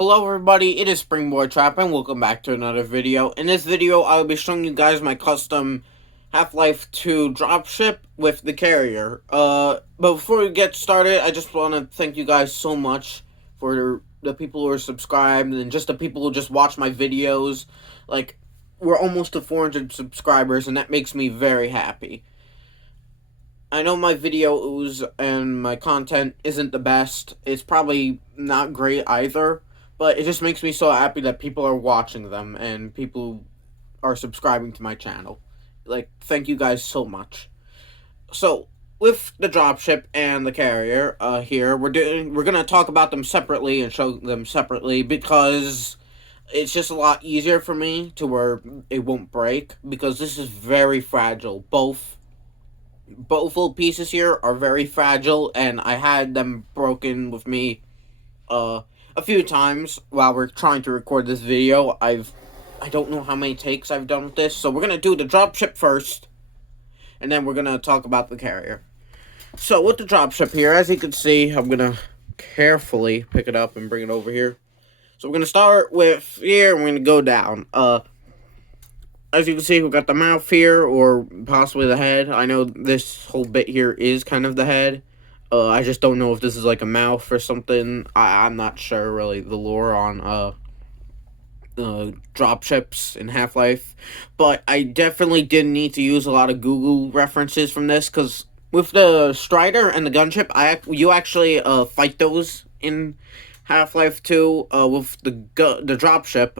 Hello everybody, it is Springboard Trap and welcome back to another video. In this video, I'll be showing you guys my custom Half-Life 2 dropship with the carrier. But before we get started, I just want to thank you guys so much for the people who are subscribed and just the people who just watch my videos. Like, we're almost to 400 subscribers and that makes me very happy. I know my videos and my content isn't the best. It's probably not great either. But it just makes me so happy that people are watching them and people are subscribing to my channel. Like, thank you guys so much. So, with the dropship and the carrier here, we're gonna talk about them separately and show them separately because it's just a lot easier for me to where it won't break because this is very fragile. Both little pieces here are very fragile, and I had them broken with me a few times while we're trying to record this video. I don't know how many takes I've done with this, so we're gonna do the dropship first, and then we're gonna talk about the carrier. So with the dropship here, as you can see, I'm gonna carefully pick it up and bring it over here. So we're gonna start with here, and we're gonna go down. As you can see, we've got the mouth here, or possibly the head. I know this whole bit here is kind of the head. I just don't know if this is like a mouth or something. I'm not sure really the lore on dropships in Half-Life, but I definitely did need to use a lot of Google references from this because with the Strider and the gunship, you actually fight those in Half-Life 2. With the dropship,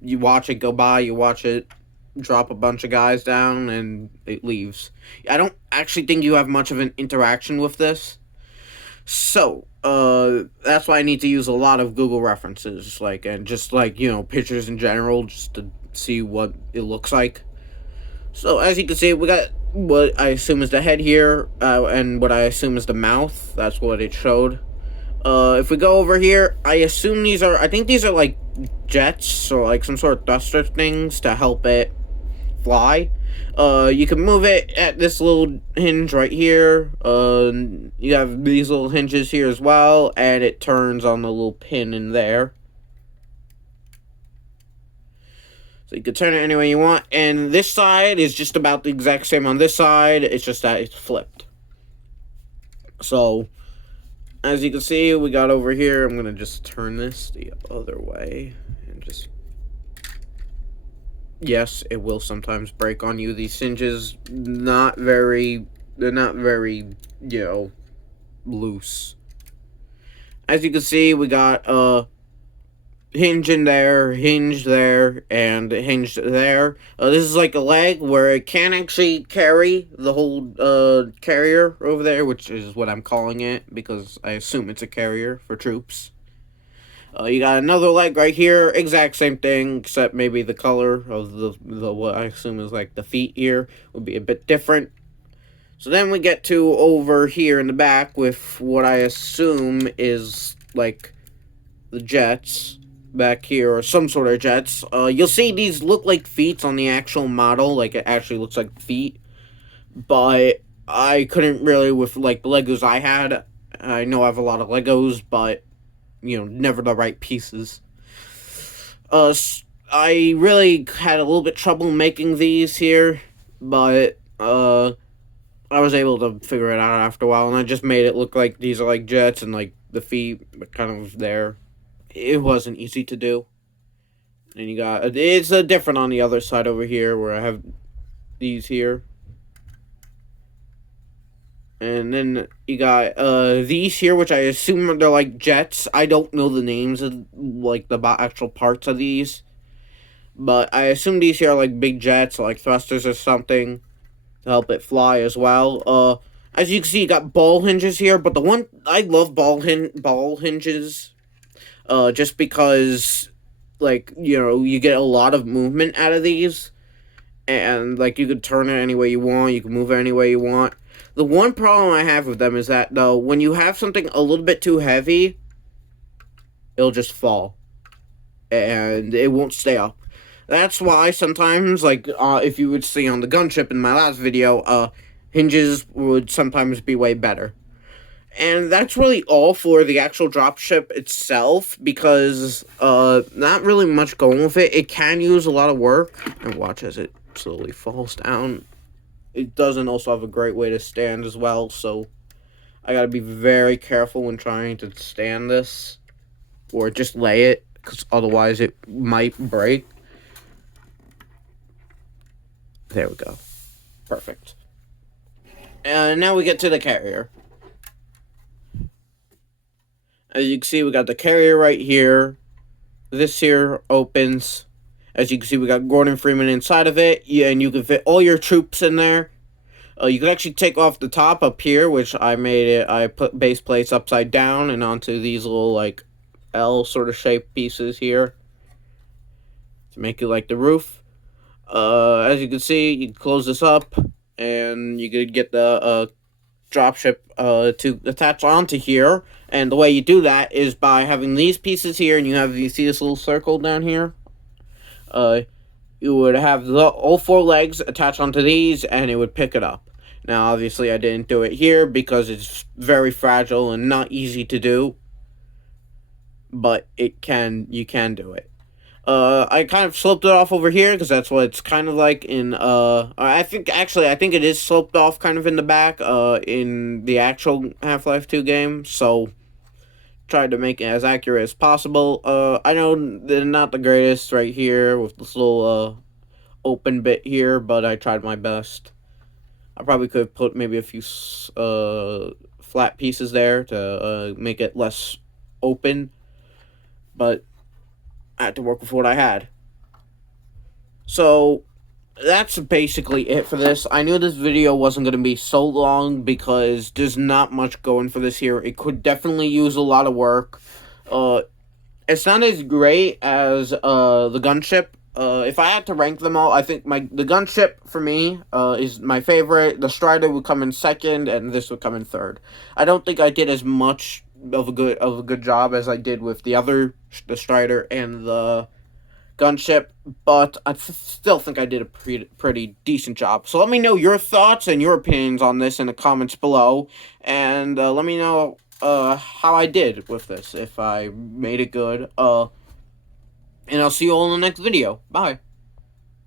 you watch it go by, you watch it drop a bunch of guys down, and it leaves. I don't actually think you have much of an interaction with this. So, that's why I need to use a lot of Google references, and just, pictures in general, just to see what it looks like. So, as you can see, we got what I assume is the head here, and what I assume is the mouth. That's what it showed. If we go over here, I think these are, jets, or, some sort of thruster things to help it fly. You can move it at this little hinge right here. You have these little hinges here as well, and it turns on the little pin in there. So you can turn it any way you want, and this side is just about the exact same on this side, it's just that it's flipped. So, as you can see, we got over here, I'm gonna just turn this the other way, and just... Yes, it will sometimes break on you. These hinges, they're not very, loose. As you can see, we got hinge in there, hinge there, and hinge there. This is like a leg where it can actually carry the whole carrier over there, which is what I'm calling it, because I assume it's a carrier for troops. You got another leg right here, exact same thing, except maybe the color of the what I assume is like the feet here would be a bit different. So then we get to over here in the back with what I assume is like the jets back here, or some sort of jets. You'll see these look like feet on the actual model, like it actually looks like feet, but I couldn't really with like the Legos I had. I know I have a lot of Legos, but never the right pieces. I really had a little bit trouble making these here, but I was able to figure it out after a while, and I just made it look like these are like jets, and like the feet are kind of there. It wasn't easy to do. And you got, it's different on the other side over here, where I have these here. And then you got these here, which I assume they're like jets. I don't know the names of like the actual parts of these, but I assume these here are like big jets, or like thrusters or something to help it fly as well. As you can see, you got ball hinges here, but the one I love ball hinges, just because you get a lot of movement out of these, and you could turn it any way you want, you can move it any way you want. The one problem I have with them is that, though, when you have something a little bit too heavy, it'll just fall. And it won't stay up. That's why sometimes, if you would see on the gunship in my last video, hinges would sometimes be way better. And that's really all for the actual dropship itself, because not really much going with it. It can use a lot of work, and watch as it slowly falls down. It doesn't also have a great way to stand as well, so I gotta be very careful when trying to stand this, or just lay it, because otherwise it might break. There we go. Perfect. And now we get to the carrier. As you can see, we got the carrier right here. This here opens. As you can see, we got Gordon Freeman inside of it, and you can fit all your troops in there. You can actually take off the top up here, which I made it. I put base plates upside down and onto these little like L sort of shaped pieces here to make it like the roof. As you can see, you can close this up, and you could get the dropship to attach onto here. And the way you do that is by having these pieces here, and you see this little circle down here. You would have all four legs attached onto these, and it would pick it up. Now, obviously, I didn't do it here because it's very fragile and not easy to do, but you can do it. I kind of sloped it off over here because that's what it's kind of like in, I think it is sloped off kind of in the back, in the actual Half-Life 2 game, so tried to make it as accurate as possible. I know they're not the greatest right here with this little, open bit here, but I tried my best. I probably could have put maybe a few, flat pieces there to, make it less open, but I had to work with what I had. So, that's basically it for this. I knew this video wasn't going to be so long because there's not much going for this here. It could definitely use a lot of work. It's not as great as the gunship. If I had to rank them all, I think the gunship for me is my favorite. The Strider would come in second, and this would come in third. I don't think I did as much of a good job as I did with the Strider and the gunship, but I still think I did a pretty decent job. So let me know your thoughts and your opinions on this in the comments below, and let me know how I did with this, if I made it good. And I'll see you all in the next video. Bye.